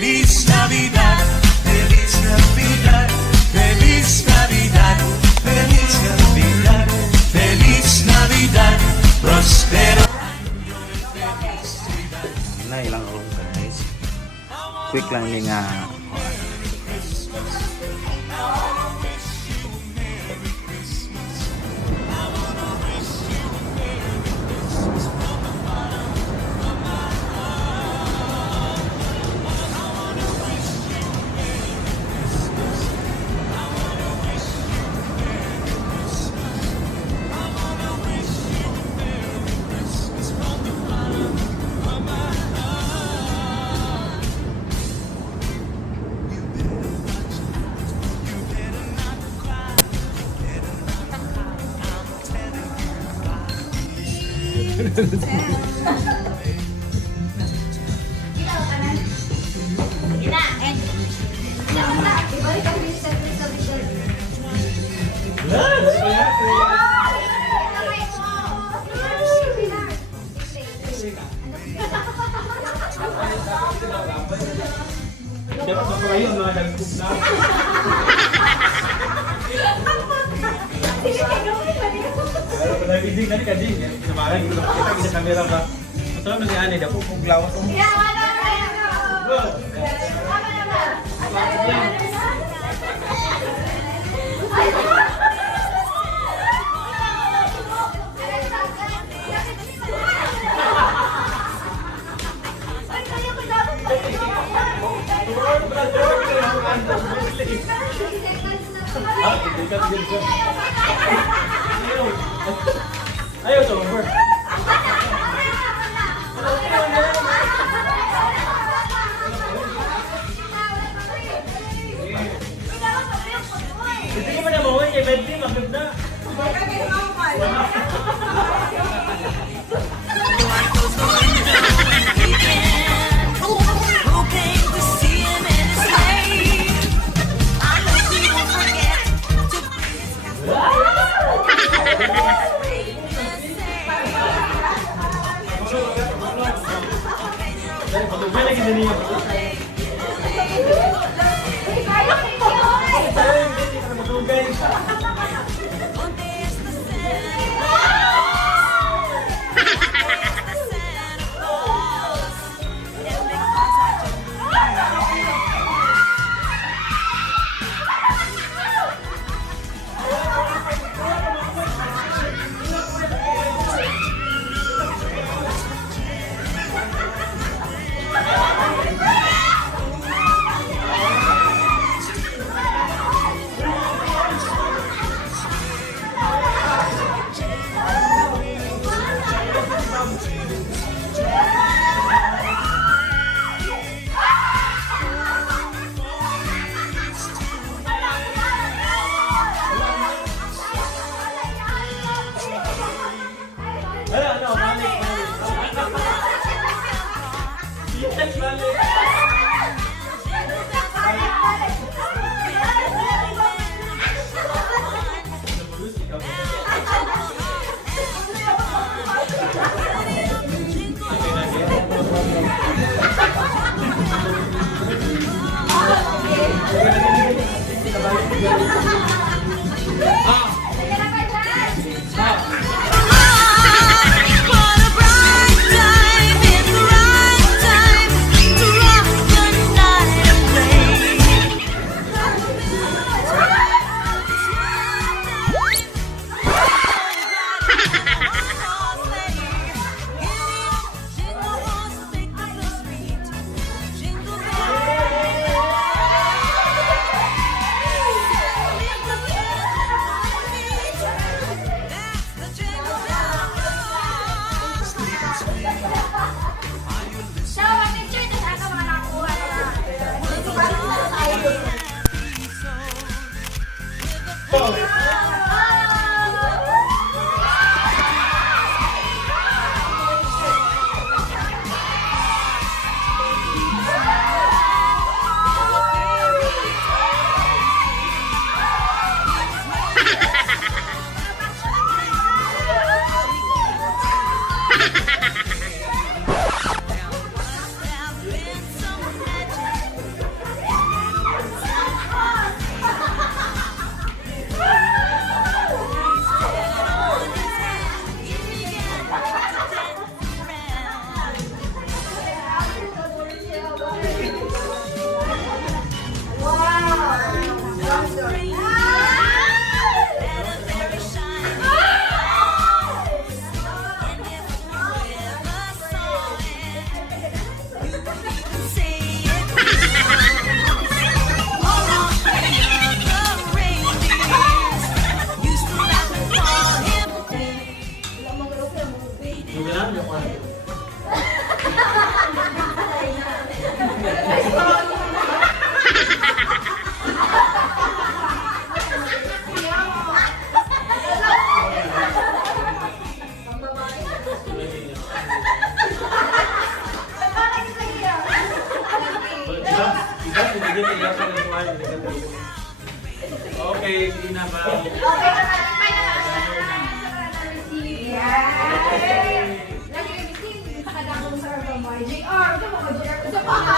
Feliz Navidad, feliz Navidad, feliz Navidad, feliz Navidad, feliz Navidad, prospero. Na ilang room guys. Quick lang ni nga. Tadi kading kemarin kita kita kamera ba. Betul masih aneh dah pupuk lawas. Ya, mana. Ayo coba ber. Itu gimana mau ya bedi maksudnya? Iba, bumigay tayo sa ritual. Okay, sige na ba? Okay naman. Lagi kami sin, nakadamong sa mga JR. Ito mga JR. Ito mga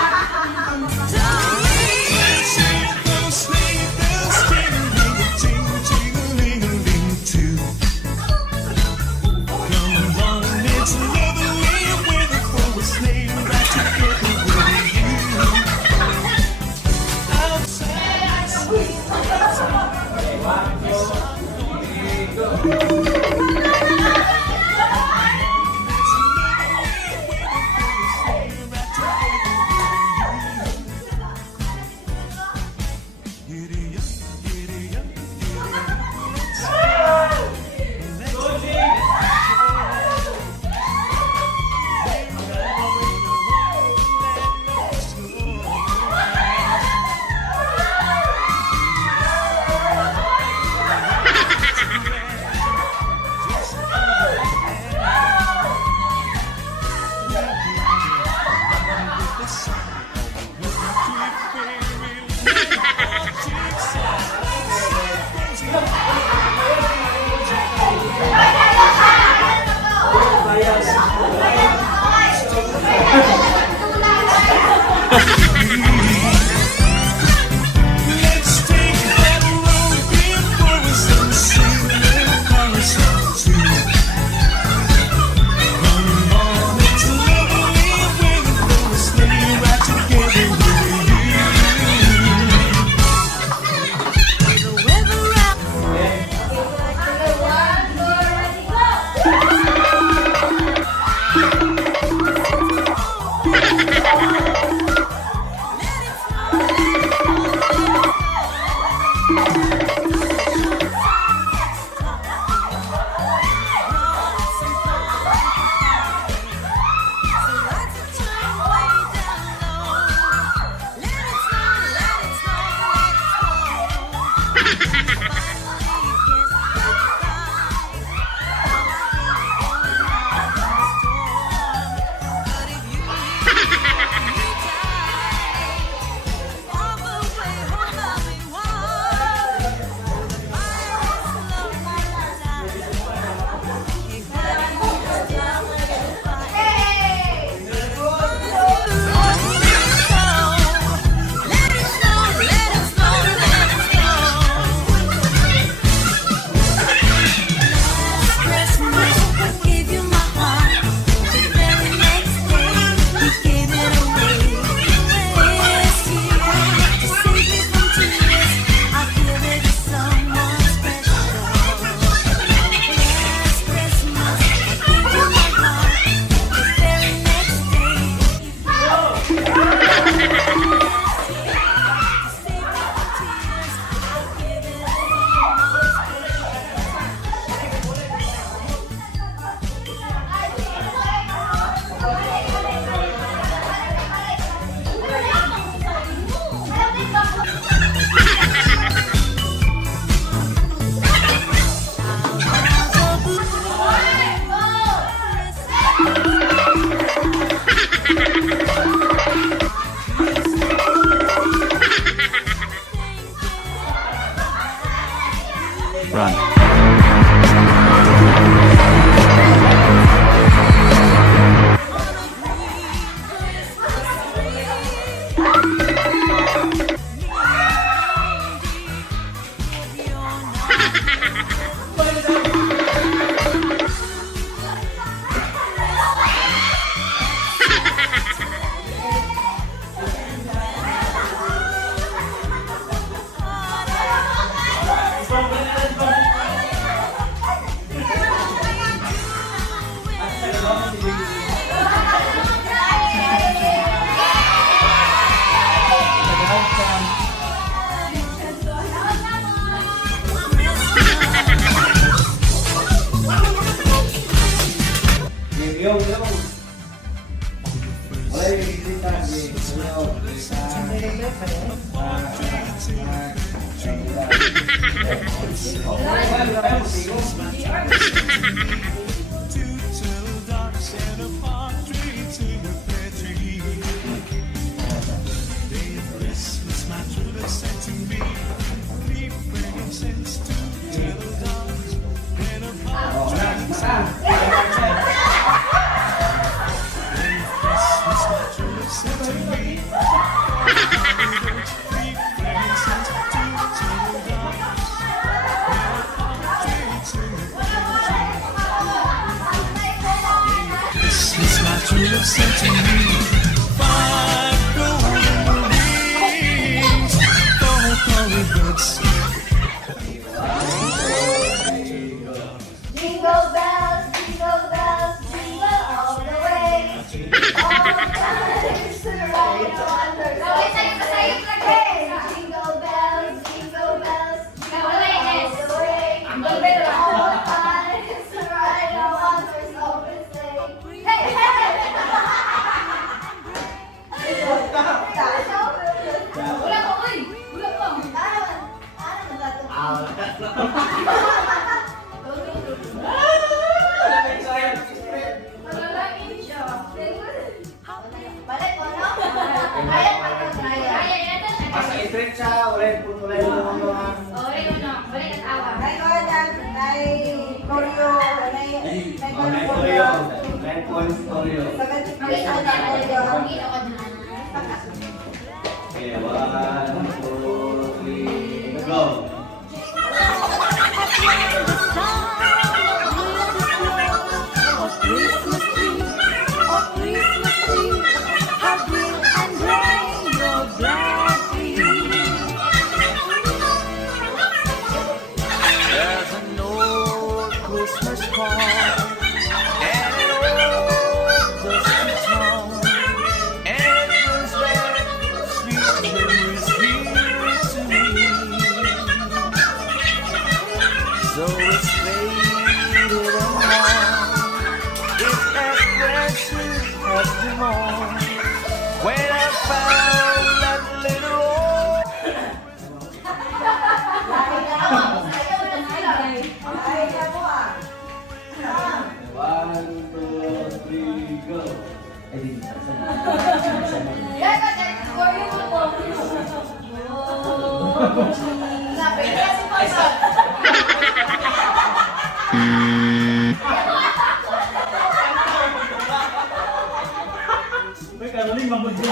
said to me, this is my true love said to me. 5 golden rings, gold books. Jingle bells, jingle all the way. All the time to ride on the road. Hey, jingle bells, jingle all the way. All the time to ride on the open sleigh. Hey, Wala ko, uy! Wala ko! Malalangin siya. Balik mo, no? Balik mo, Asa i-stretch siya, wala yung mga... Balik at awa. Nay ko dyan, nay Koryo, nay Koryo. Sagat Mag-ito na, mag-ito ka na. Okay, 1, 2, 3, go! There's an old Christmas card and an old dusty town, and it brings back sweet memories here to me. So it's faded and worn, it's that precious happy morn when I found that little old. Ay, ka mo ah. 1, 2, 3, go! Ay, di. Score yung mo. Sabi niya si Papa. Uy, Caroline, mabuti.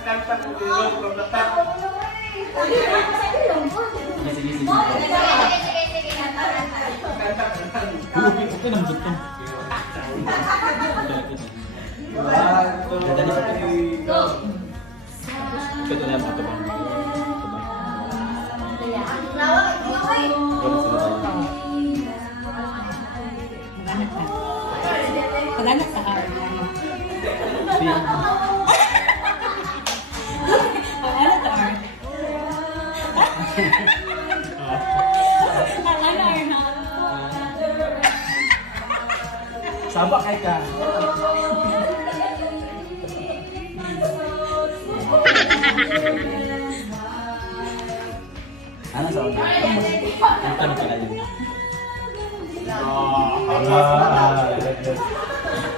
Kanta ko dito from the top. Sige, sige. Okay naman dito. 1, 2, 3, go! Ito na yung mga tabang. Pagana sa car. Pagana sa car. Sabak kay ka. Ano sa una? Ito na pala yun.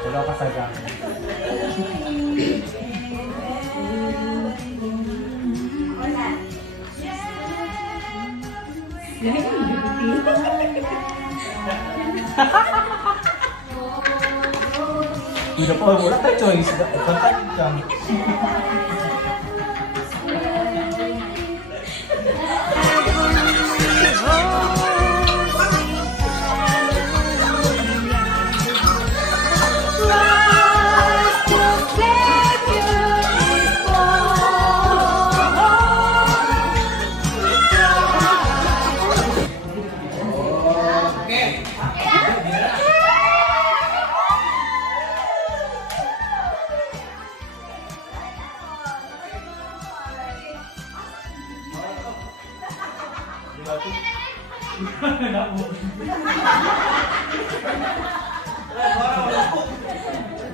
Wala ka sa gang. Udah pa, wala tayo choice. Kontak ka.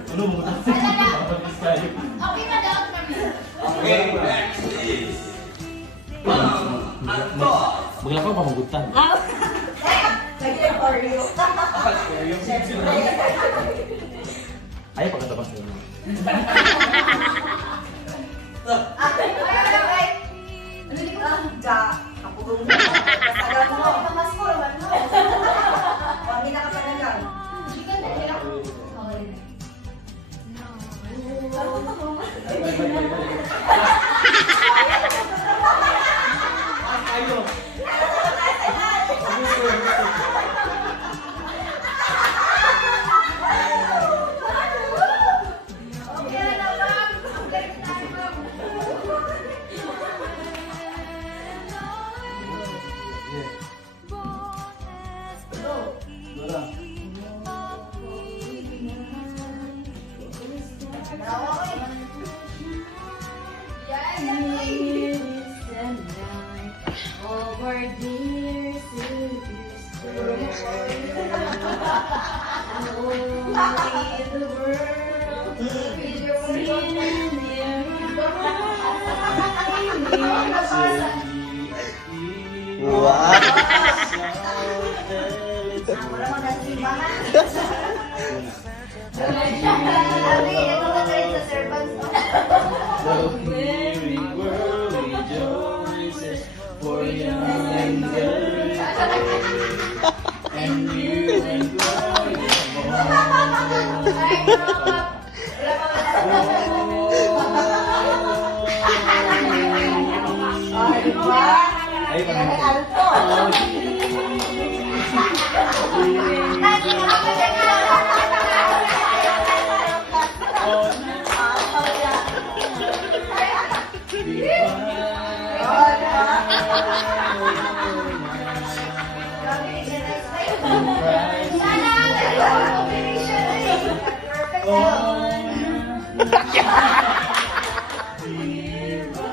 Ano mo ito? Okay na daw kami. Okay, next is... Maglakaw pa magutan. Lagi ang Oreo. Ayaw pagkatabas nila. Ay, Wow! Wala magkasimbangan. Sabi, ito ka rin sa servants. The weary world rejoices for young girls and new and glorious Di ba? Ay, Ay, alto. Oh, di ba?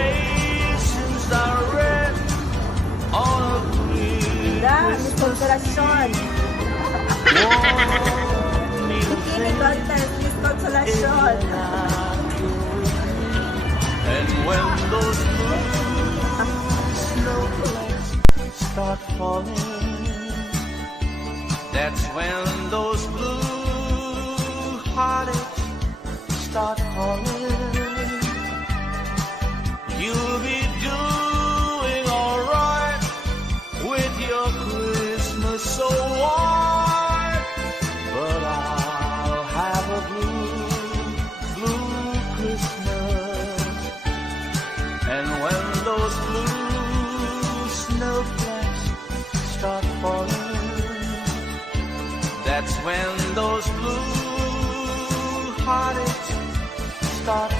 Decorations are red on a green Miss Consolacion. Bikini contest, Miss Consolacion. And when those blue snowflakes start falling, that's when those blue heartaches start calling. You'll be doing alright with your Christmas so white, but I'll have a blue Christmas. And when those blue snowflakes start falling, that's when those blue heartaches start